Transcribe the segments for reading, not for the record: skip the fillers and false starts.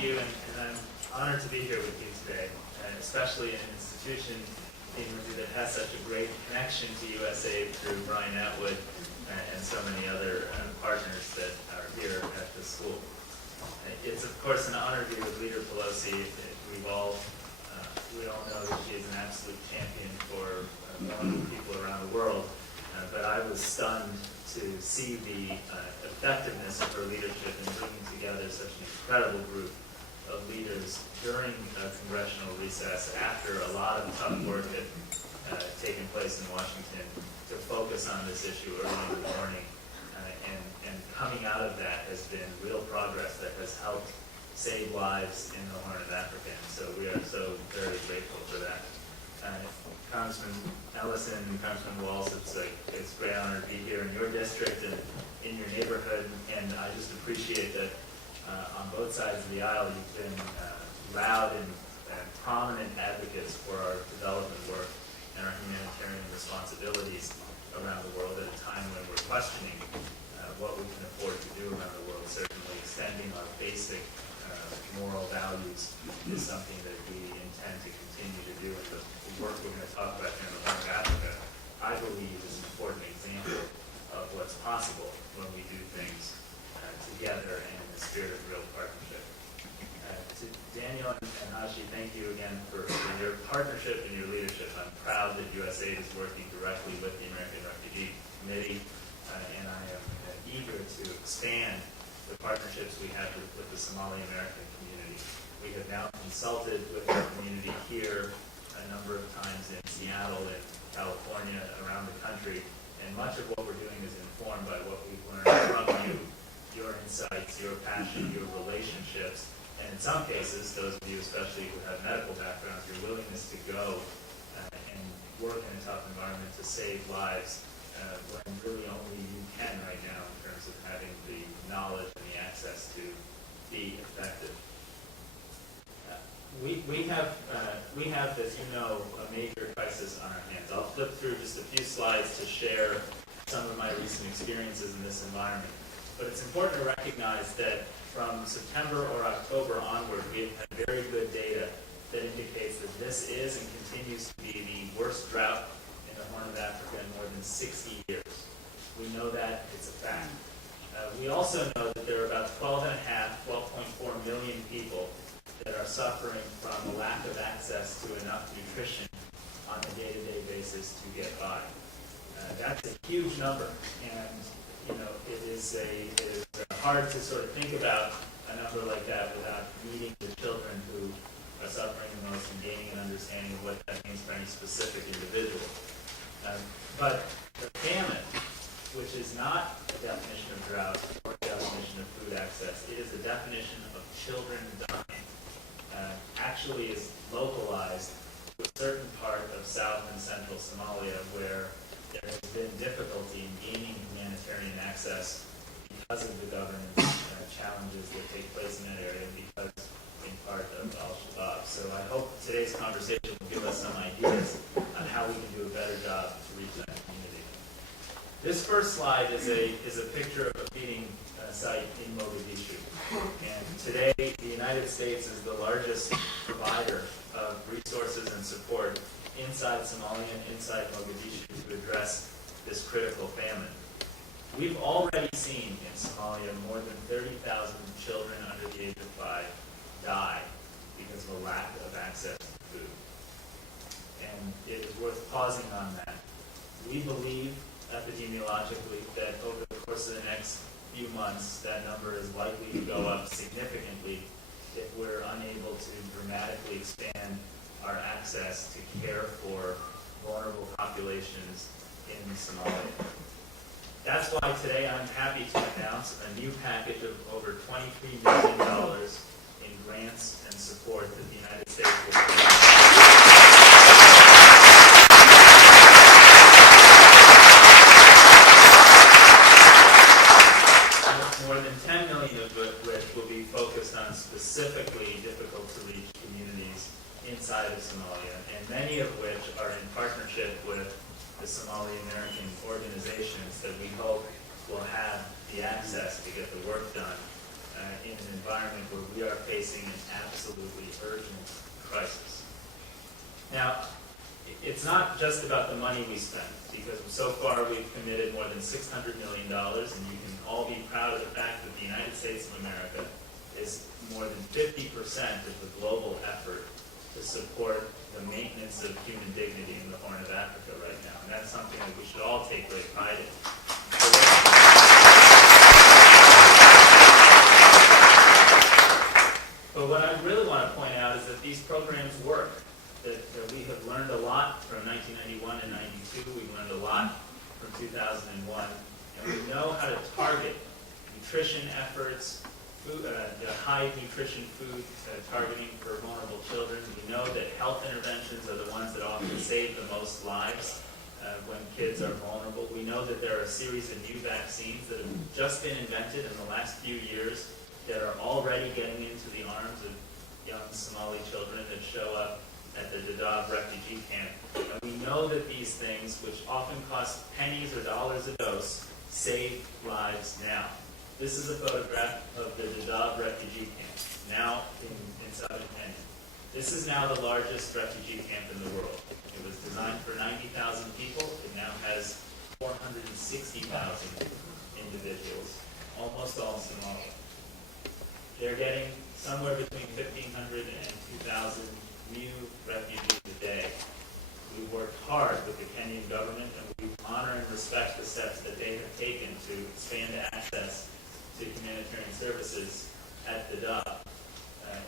thank you, and I'm honored to be here with you today, and especially in an institution that has such a great connection to USAID through Brian Atwood and so many other partners that are here at the school. It's of course an honor to be with Leader Pelosi. We all know that she is an absolute champion for vulnerable people around the world, but I was stunned to see the effectiveness of her leadership in bringing together such an incredible group of leaders during a congressional recess after a lot of tough work had taken place in Washington to focus on this issue early in the morning. And coming out of that has been real progress that has helped save lives in the Horn of Africa. And so we are so very grateful for that. Congressman Ellison and Congressman Walz, it's a great honor to be here in your district and in your neighborhood, and I just appreciate that on both sides of the aisle you've been loud and prominent advocates for our development work and our humanitarian responsibilities around the world at a time when we're questioning what we can afford to do around the world. Certainly extending our basic moral values is something that we intend to continue to do, and the work we're going to talk about here in the Horn of Africa, I believe, is an important example of what's possible when we do things together and in the spirit of real partnership. To Daniel and Haji, thank you again for your partnership and your leadership. I'm proud that USAID is working directly with the American Refugee Committee, and I am eager to expand the partnerships we have with the Somali American community. We have now consulted with our community here a number of times in Seattle and California, around the country, and much of what we're doing is informed by what we've learned from you, your insights, your passion, your relationships, and in some cases, those of you especially who have medical backgrounds, your willingness to go and work in a tough environment to save lives when really only you can right now in terms of having the knowledge and the access to be effective. We have, as you know, a major crisis on our hands. I'll flip through just a few slides to share some of my recent experiences in this environment. But it's important to recognize that from September or October onward, we have had very good data that indicates that this is and continues to be the worst drought in the Horn of Africa in more than 60 years. We know that, it's a fact. We also know that there are about 12.4 million people that are suffering from a lack of access to enough nutrition on a day-to-day basis to get by. That's a huge number, and it is hard to sort of think about a number like that without meeting the children who are suffering the most and gaining an understanding of what that means for any specific individual. But the famine, which is not a definition of drought or a definition of food access, it is a definition of children dying, actually is localized to a certain part of South and Central Somalia where there has been difficulty in gaining humanitarian access because of the governance challenges that take place in that area, because in part of Al-Shabaab. So I hope today's conversation will give us some ideas on how we can do a better job to reach that community. This first slide is a picture of a feeding site in Mogadishu. And today, the United States is the largest provider of resources and support inside Somalia and inside Mogadishu to address this critical famine. We've already seen in Somalia more than 30,000 children under the age of 5 die because of a lack of access to food. And it is worth pausing on that. We believe epidemiologically that over the course of the next few months, that number is likely to go up significantly if we're unable to dramatically expand our access to care for vulnerable populations in Somalia. That's why today I'm happy to announce a new package of over $23 million in grants and support that the United States will provide. More than 10 million of which will be focused on specifically difficult to reach communities inside of Somalia, and many of which are in partnership with the Somali American organizations that we hope will have the access to get the work done in an environment where we are facing facing an absolutely urgent crisis. Now, it's not just about the money we spend, because so far we've committed more than $600 million, and you can all be proud of the fact that the United States of America is more than 50% of the global effort to support the maintenance of human dignity in the Horn of Africa right now. And that's something that we should all take great pride in. But what I really want to point out is that these programs work. That we have learned a lot from 1991 and 92. We've learned a lot from 2001. And we know how to target nutrition efforts, food, high nutrition food targeting for vulnerable children. We know that health interventions are the ones that often save the most lives when kids are vulnerable. We know that there are a series of new vaccines that have just been invented in the last few years that are already getting into the arms of young Somali children that show up at the Dadaab refugee camp. And we know that these things, which often cost pennies or dollars a dose, save lives now. This is a photograph of the Dadaab refugee camp, now in southern Kenya. This is now the largest refugee camp in the world. It was designed for 90,000 people. It now has 460,000 individuals, almost all Somali. They're getting somewhere between 1,500 and 2,000 new refugees a day. We worked hard with the Kenyan government, and we honor and respect the steps that they have taken to expand access to humanitarian services at Dadaab.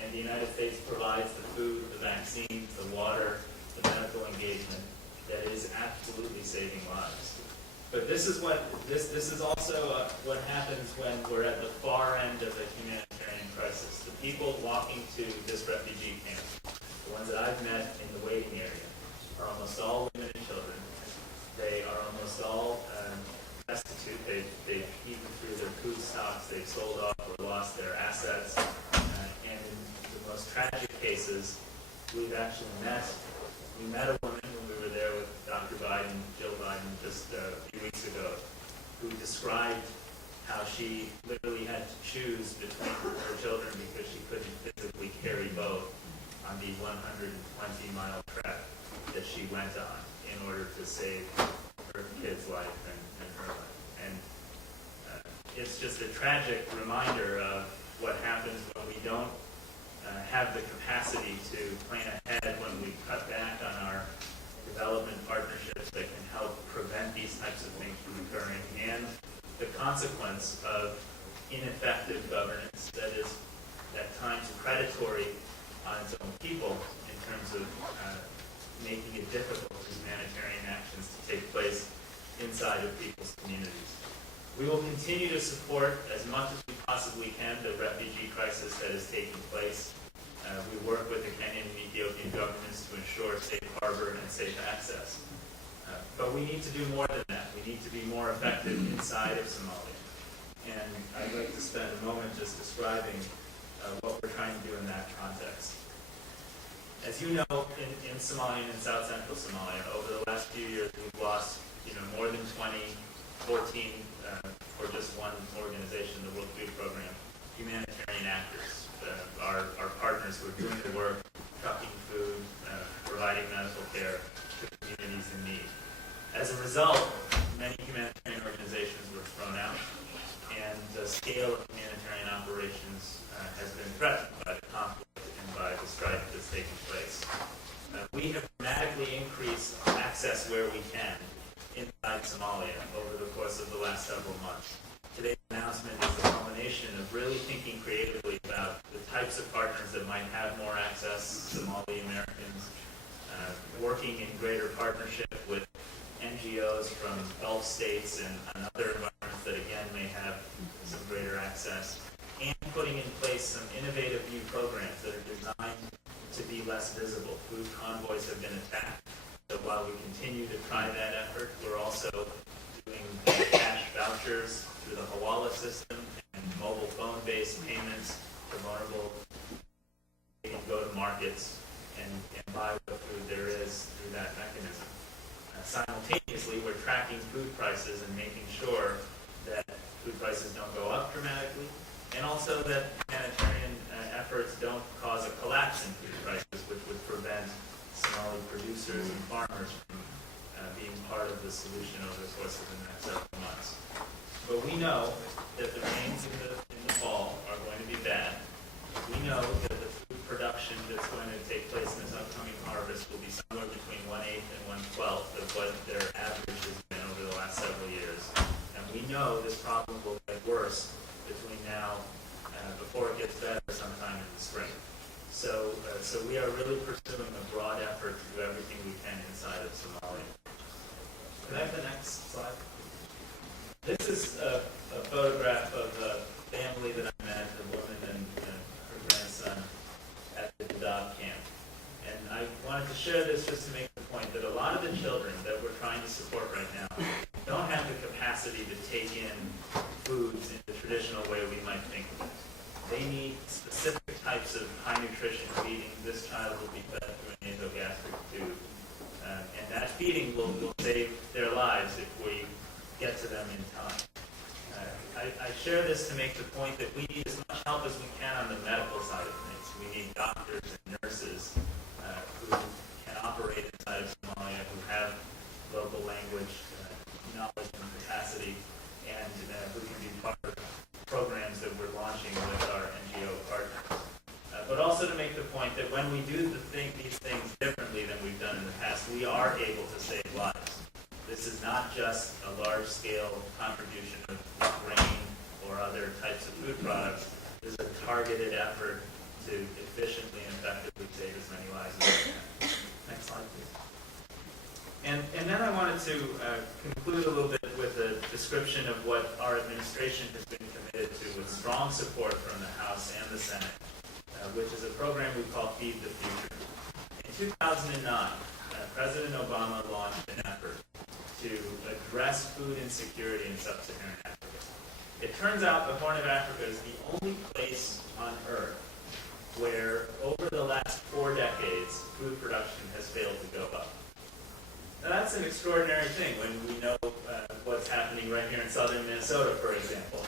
And the United States provides the food, the vaccines, the water, the medical engagement that is absolutely saving lives. But this is also what happens when we're at the far end of a humanitarian crisis. The people walking to this refugee camp, the ones that I've met in the waiting area, are almost all women and children. They are almost all destitute. They've eaten through their food stocks. They've sold off or lost their assets. And in the most tragic cases, we've actually we met a woman when we were there with Dr. Biden, Jill Biden, just a few weeks ago, who described how she literally had to choose between her children because she couldn't physically carry both on the 120-mile trek that she went on in order to save her kid's life and her life. And it's just a tragic reminder of what happens when we don't have the capacity to plan ahead, when we cut back on our development partnerships that can help prevent these types of things from occurring, and the consequence of ineffective governance that is at times predatory on its own people in terms of making it difficult for humanitarian actions to take place inside of people's communities. We will continue to support as much as we possibly can the refugee crisis that is taking place. We work with the Kenyan and Ethiopian governments to ensure safe harbor and safe access. But we need to do more than that. We need to be more effective inside of Somalia. And I'd like to spend a moment just describing what we're trying to do in that context. As you know, in Somalia and in South Central Somalia, over the last few years, we've lost more than 14 for just one organization, the World Food Program, humanitarian actors, our partners who are doing the work, trucking food, providing medical care to communities in need. As a result, many humanitarian organizations were thrown out, and the scale of humanitarian operations has been threatened by the conflict and by the strife that's taking place. We have dramatically increased access where we can inside Somalia over the course of the last several months. Today's announcement is the culmination of really thinking creatively about the types of partners that might have more access, Somali Americans, working in greater partnership with NGOs from Gulf states and other environments that again may have some greater access, and putting in place some innovative new programs that are designed to be less visible. Food convoys have been attacked, so while we continue to try that effort, we're also doing cash vouchers through the Hawala system and mobile phone-based payments for vulnerable. They can go to markets and buy what food there is through that mechanism. Simultaneously, we're tracking food prices and making sure that food prices don't go up dramatically, and also that humanitarian efforts efforts don't cause a collapse in food prices, which would prevent Somali producers and farmers from being part of the solution over the course of the next several months. But we know that the rains in the fall are going to be bad. We know that the food production that's going to take place in this upcoming harvest will be somewhere between 1/8 and 1/12 of what their average has been over the last several years. And we know this problem will get worse between now before it gets better sometime in the spring. So we are really pursuing a broad effort to do everything we can inside of Somalia. Can I have the next slide? This is a photograph of a family that I met, a woman and her grandson, at the Dadaab camp. And I wanted to share this just to make the point that a lot of the children that we're trying to support right now don't have the capacity to take in foods in the traditional way we might think of it. They need specific types of high nutrition feeding. This child will be fed through an nasogastric tube. And that feeding will save their lives if we get to them in time. I share this to make the point that we need as much help as we can on the medical side of things. We need doctors and nurses who can operate inside of Somalia, who have local language knowledge and capacity, and who can be part of programs that we're launching with our NGO partners. But also to make the point that when we do these things differently than we've done in the past, we are able to save lives. This is not just a large-scale contribution of grain or other types of food products. This is a targeted effort to efficiently and effectively save as many lives as we can. Next slide, please. And then I wanted to conclude a little bit with a description of what our administration has been committed to with strong support from the House and the Senate, which is a program we call Feed the Future. In 2009, President Obama launched an effort to address food insecurity in sub-Saharan Africa. It turns out the Horn of Africa is the only place on Earth where, over the last 4 decades, food production has failed to go up. Now, that's an extraordinary thing when we know what's happening right here in southern Minnesota, for example,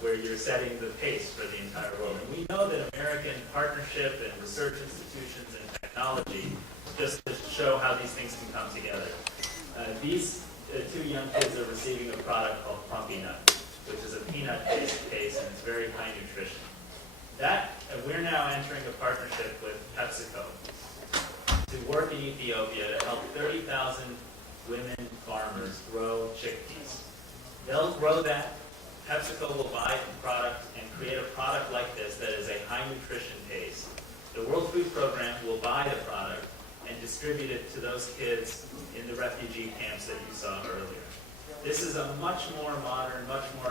where you're setting the pace for the entire world. And we know that American partnership and research institutions and technology, just to show how these things can come together. These 2 young kids are receiving a product called Crumpy Nut, which is a peanut-based paste, and it's very high nutrition. We're now entering a partnership with PepsiCo to work in Ethiopia to help 30,000 women farmers grow chickpeas. They'll grow that. PepsiCo will buy the product and create a product like this that is a high nutrition paste. The World Food Program will buy the product and distribute it to those kids in the refugee camps that you saw earlier. This is a much more modern, much more